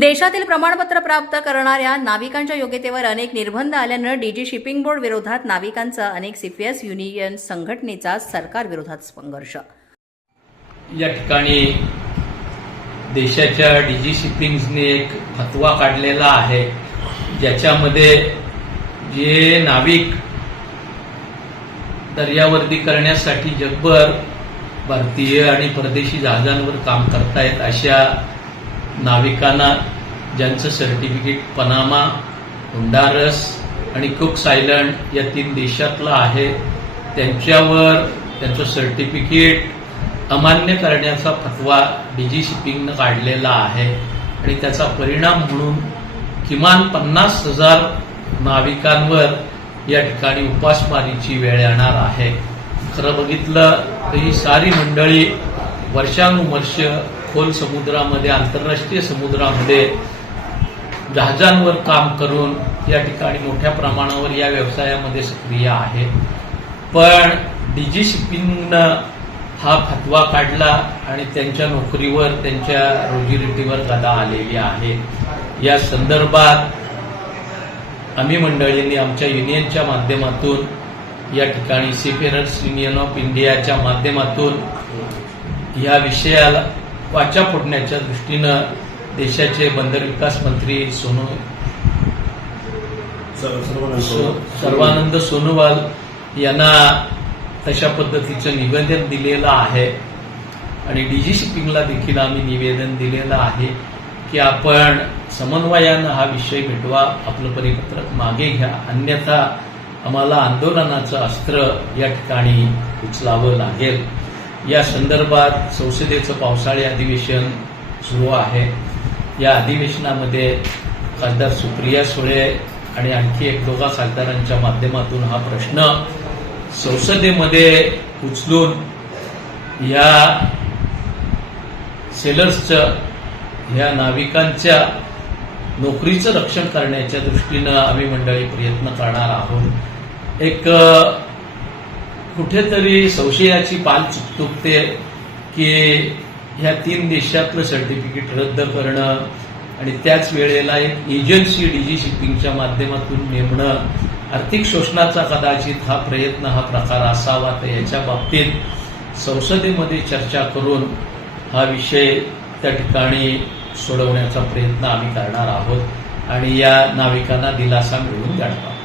देशातील प्रमाणपत्र प्राप्त करणाऱ्या नाविकांच्या योग्यतेवर अनेक निर्बंध आल्यानं डीजी शिपिंग बोर्ड विरोधात नाविकांचा अनेक सीपीएस युनियन संघटनेचा सरकार विरोधात संघर्ष। या ठिकाणी देशाच्या डीजी शिपिंगने एक फतवा काढलेला आहे, ज्याच्यामध्ये जे नाविक दर्यावर्दी करण्यासाठी जगभर भारतीय आणि परदेशी जहाजांवर काम करतायत अशा नाविकांना ज्यांचं सर्टिफिकेट पनामा, होंडारस आणि कुक्स आयलंड या 3 देशातलं आहे, त्यांच्यावर त्यांचं सर्टिफिकेट अमान्य करण्याचा फतवा डीजी शिपिंगनं काढलेला आहे आणि त्याचा परिणाम म्हणून किमान 50,000 नाविकांवर या ठिकाणी उपासमारीची वेळ येणार आहे। खरं बघितलं तर ही सारी मंडळी वर्षानुवर्ष खोल समुद्रामध्ये, आंतरराष्ट्रीय समुद्रामध्ये जहाजांवर काम करून या ठिकाणी मोठ्या प्रमाणावर या व्यवसायामध्ये सक्रिय आहे। पण डीजी शिपिंगनं हा फतवा काढला आणि त्यांच्या नोकरीवर, त्यांच्या रोजीरोटीवर गदा आलेली आहे। या संदर्भात आम्ही मंडळींनी आमच्या युनियनच्या माध्यमातून या ठिकाणी सीफेरर्स युनियन ऑफ इंडियाच्या माध्यमातून या विषयाला वाचा फोडण्याच्या दृष्टीनं देशाचे बंदर विकास मंत्री सर्वानंद सोनोवाल यांना तशा पद्धतीचं निवेदन दिलेलं आहे आणि डीजी शिपिंगला देखील आम्ही निवेदन दिलेलं आहे की आपण समन्वयानं हा विषय मिटवा, आपलं परिपत्रक मागे घ्या, अन्यथा आम्हाला आंदोलनाचं अस्त्र या ठिकाणी उचलावं लागेल। या संदर्भात संसदेचं पावसाळी अधिवेशन सुरू आहे। या अधिवेशनामध्ये खासदार सुप्रिया सुळे आणि आणखी 1-2 खासदारांच्या माध्यमातून हा प्रश्न संसदेमध्ये उचलून या सेलर्सचं, या नाविकांच्या नोकरीचं रक्षण करण्याच्या दृष्टीनं आम्ही मंडळी प्रयत्न करणार आहोत। एक कुठेतरी संशयाची पाल चुकते की ह्या 3 देशातलं सर्टिफिकेट रद्द करणं आणि त्याच वेळेला एक एजन्सी डीजी शिपिंगच्या माध्यमातून नेमणं आर्थिक शोषणाचा कदाचित हा प्रयत्न, हा प्रकार असावा। तर याच्या बाबतीत संसदेमध्ये चर्चा करून हा विषय त्या ठिकाणी सोडवण्याचा प्रयत्न आम्ही करणार आहोत आणि या नाविकांना दिलासा मिळवून देणार आहोत।